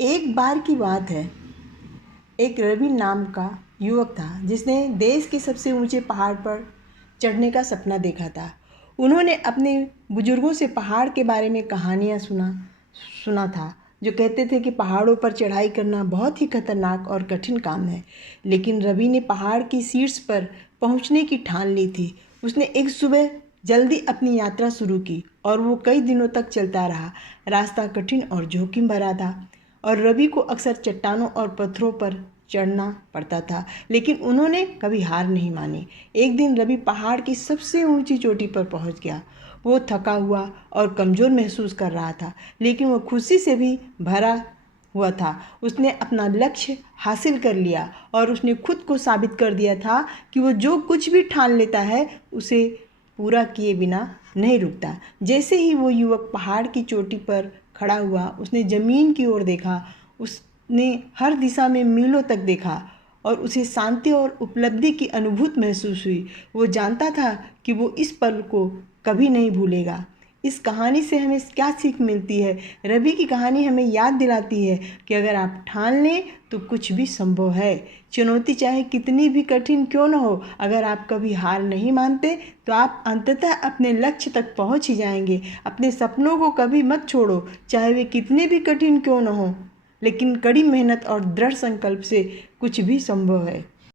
एक बार की बात है, एक रवि नाम का युवक था जिसने देश के सबसे ऊंचे पहाड़ पर चढ़ने का सपना देखा था। उन्होंने अपने बुजुर्गों से पहाड़ के बारे में कहानियां सुना था, जो कहते थे कि पहाड़ों पर चढ़ाई करना बहुत ही खतरनाक और कठिन काम है। लेकिन रवि ने पहाड़ की शीर्ष पर पहुंचने की ठान ली थी। उसने एक सुबह जल्दी अपनी यात्रा शुरू की और वो कई दिनों तक चलता रहा। रास्ता कठिन और जोखिम भरा था और रवि को अक्सर चट्टानों और पत्थरों पर चढ़ना पड़ता था, लेकिन उन्होंने कभी हार नहीं मानी। एक दिन रवि पहाड़ की सबसे ऊंची चोटी पर पहुंच गया। वो थका हुआ और कमज़ोर महसूस कर रहा था, लेकिन वो खुशी से भी भरा हुआ था। उसने अपना लक्ष्य हासिल कर लिया और उसने खुद को साबित कर दिया था कि वो जो कुछ भी ठान लेता है उसे पूरा किए बिना नहीं रुकता। जैसे ही वो युवक पहाड़ की चोटी पर खड़ा हुआ, उसने ज़मीन की ओर देखा। उसने हर दिशा में मीलों तक देखा और उसे शांति और उपलब्धि की अनुभूति महसूस हुई। वो जानता था कि वो इस पल को कभी नहीं भूलेगा। इस कहानी से हमें क्या सीख मिलती है? रवि की कहानी हमें याद दिलाती है कि अगर आप ठान लें तो कुछ भी संभव है। चुनौती चाहे कितनी भी कठिन क्यों न हो, अगर आप कभी हार नहीं मानते तो आप अंततः अपने लक्ष्य तक पहुंच ही जाएंगे। अपने सपनों को कभी मत छोड़ो, चाहे वे कितने भी कठिन क्यों न हो, लेकिन कड़ी मेहनत और दृढ़ संकल्प से कुछ भी संभव है।